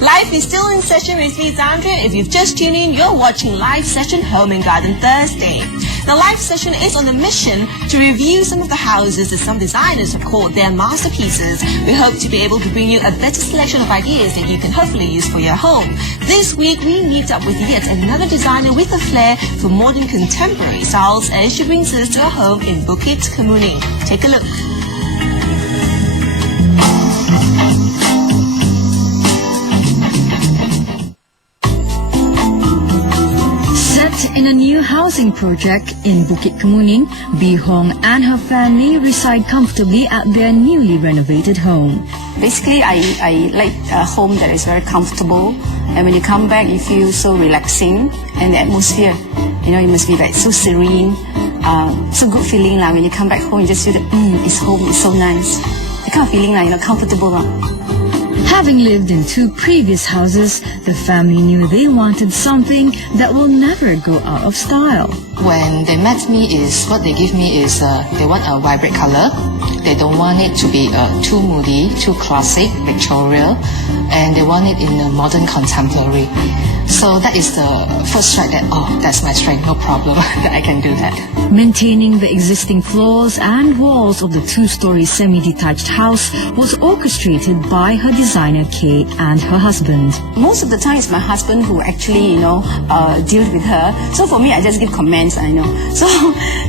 Life is still in session with me, Zandria. If you've just tuned in, you're watching Live Session Home and Garden Thursday. The live session is on a mission to review some of the houses that some designers have called their masterpieces. We hope to be able to bring you a better selection of ideas that you can hopefully use for your home. This week, we meet up with yet another designer with a flair for modern contemporary styles as she brings us to a home in Bukit Kemuning. Take a look. In a new housing project in Bukit Kemuning, Bee Hong and her family reside comfortably at their newly renovated home. Basically, I like a home that is very comfortable, and when you come back, you feel so relaxing, and the atmosphere, it must be like so serene, so good feeling. Like when you come back home, you just feel that it's home, it's so nice. The kind of feeling like comfortable. Having lived in 2 previous houses, the family knew they wanted something that will never go out of style. When they met me, what they give me is they want a vibrant color. They don't want it to be too moody, too classic, Victorian, and they want it in a modern contemporary. So that is the first strike that, that's my strength, no problem, that I can do that. Maintaining the existing floors and walls of the 2-story semi-detached house was orchestrated by her designer Kay and her husband. Most of the time it's my husband who actually, deals with her. So for me, I just give comments, So,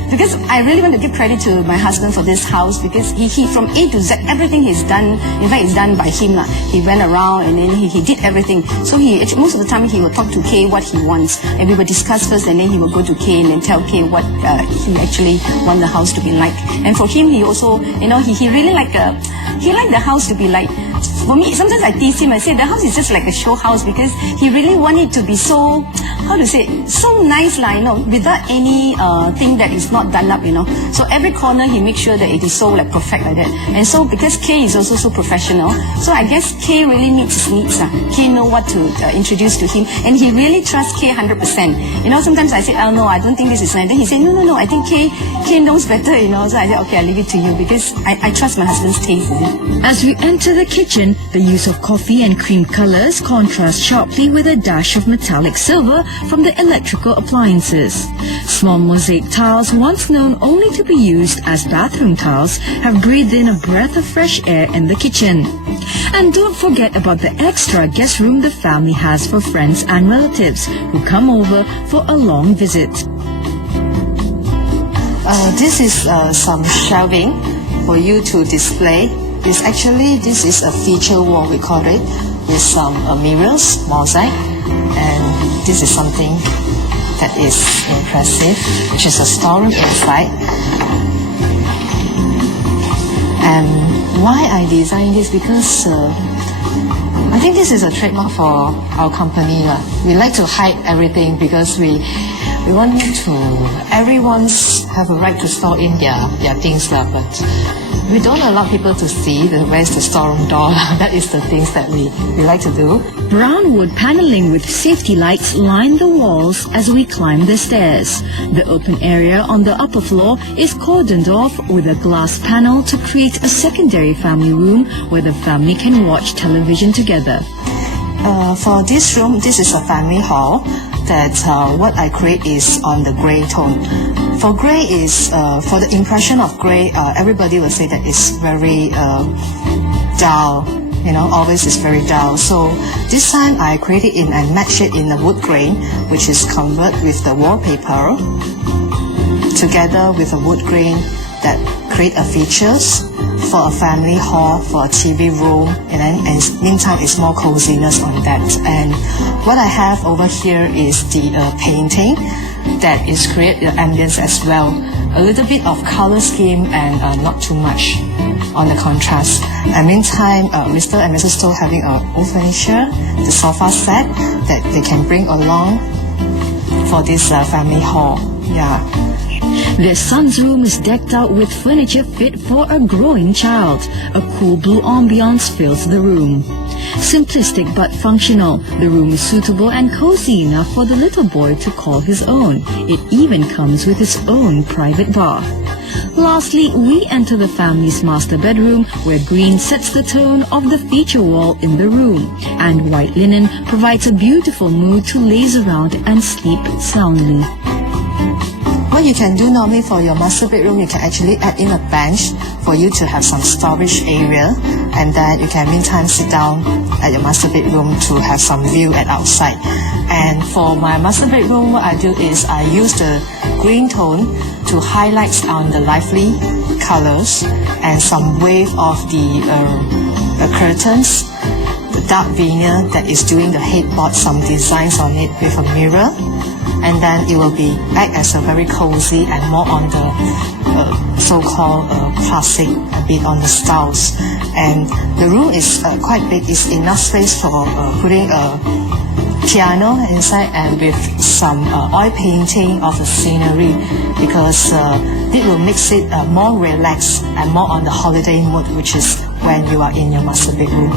because I really want to give credit to my husband for this house, because he from A to Z, everything he's done, in fact, it's done by him. He went around and then he did everything. So most of the time he will talk to Kay what he wants, and we will discuss first, and then he will go to Kay and then tell Kay what he actually want the house to be like. And for him, he also, he really liked the house to be like. For me, sometimes I tease him. I say the house is just like a show house, because he really wanted it to be so, so nice, without any thing that is not done up, So every corner he makes sure that it is so perfect like that. And so because Kay is also so professional, so I guess Kay really meets his needs. Kay know what to introduce to him, and he really trusts Kay 100%. Sometimes I say, oh no, I don't think this is nice. Then he say, no, I think Kay knows better, So I say, okay, I leave it to you, because I trust my husband's taste. As we enter the kitchen, the use of coffee and cream colors contrasts sharply with a dash of metallic silver from the electrical appliances. Small mosaic tiles, once known only to be used as bathroom tiles, have breathed in a breath of fresh air in the kitchen. And don't forget about the extra guest room the family has for friends and relatives who come over for a long visit. This is some shelving for you to display. This is a feature wall, we call it, with some mirrors, mosaic, and this is something that is impressive, which is a storeroom inside. And why I designed this, because I think this is a trademark for our company. We like to hide everything, because we want everyone's have a right to store in their things, but we don't allow people to see where's the storeroom door. That is the things that we like to do. Brown wood paneling with safety lights line the walls as we climb the stairs. The open area on the upper floor is cordoned off with a glass panel to create a secondary family room where the family can watch television together. For this room, this is a family hall. That what I create is on the grey tone. For grey is, for the impression of grey, everybody will say that it's very dull, always is very dull. So this time I created and matched it in a wood grain, which is covered with the wallpaper, together with a wood grain that create a features for a family hall, for a TV room, and meantime it's more coziness on that. And what I have over here is the painting that is create the ambience as well. A little bit of color scheme and not too much on the contrast. And meantime, Mr. and Mrs. Stowe having a old furniture, the sofa set that they can bring along for this family hall. Yeah. Their son's room is decked out with furniture fit for a growing child. A cool blue ambiance fills the room. Simplistic but functional, the room is suitable and cozy enough for the little boy to call his own. It even comes with its own private bath. Lastly, we enter the family's master bedroom, where green sets the tone of the feature wall in the room, and white linen provides a beautiful mood to laze around and sleep soundly. What you can do normally for your master bedroom, you can actually add in a bench for you to have some storage area, and then you can meantime sit down at your master bedroom to have some view at outside. And for my master bedroom, what I do is I use the green tone to highlight on the lively colors and some wave of the curtains, the dark vinyl that is doing the headboard, some designs on it with a mirror. And then it will be act as a very cozy and more on the so-called classic, a bit on the styles. And the room is quite big. It's enough space for putting a piano inside and with some oil painting of the scenery, because it will makes it more relaxed and more on the holiday mood, which is when you are in your master bedroom.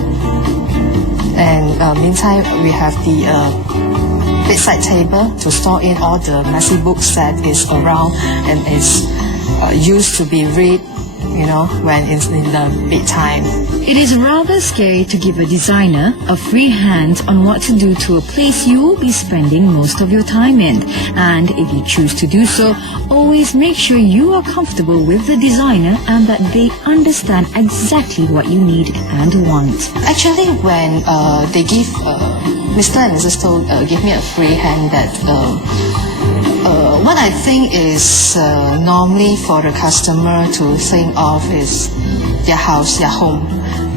And meantime, we have the bedside table to store in all the messy books that is around and is used to be read, when it's in the bedtime. It is rather scary to give a designer a free hand on what to do to a place you will be spending most of your time in. And if you choose to do so, always make sure you are comfortable with the designer and that they understand exactly what you need and want. Actually, when they give Mr. and Mrs. Toh give me a free hand, that what I think is normally for the customer to think of is their house, their home,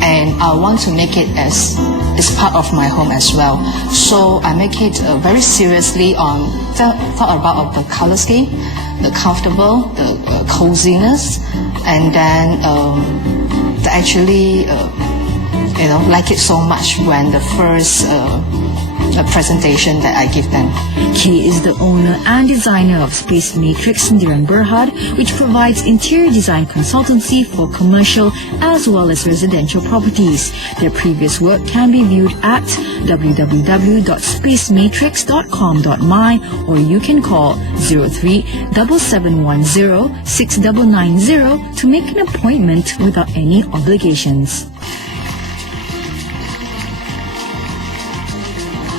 and I want to make it as part of my home as well. So I make it very seriously on thought about the color scheme, the comfortable, the coziness, and then they actually like it so much when the first presentation that I give them. Kay is the owner and designer of SpaceMatrix Sdn, which provides interior design consultancy for commercial as well as residential properties. Their previous work can be viewed at www.spacematrix.com.my, or you can call 03-7710-6990 to make an appointment without any obligations.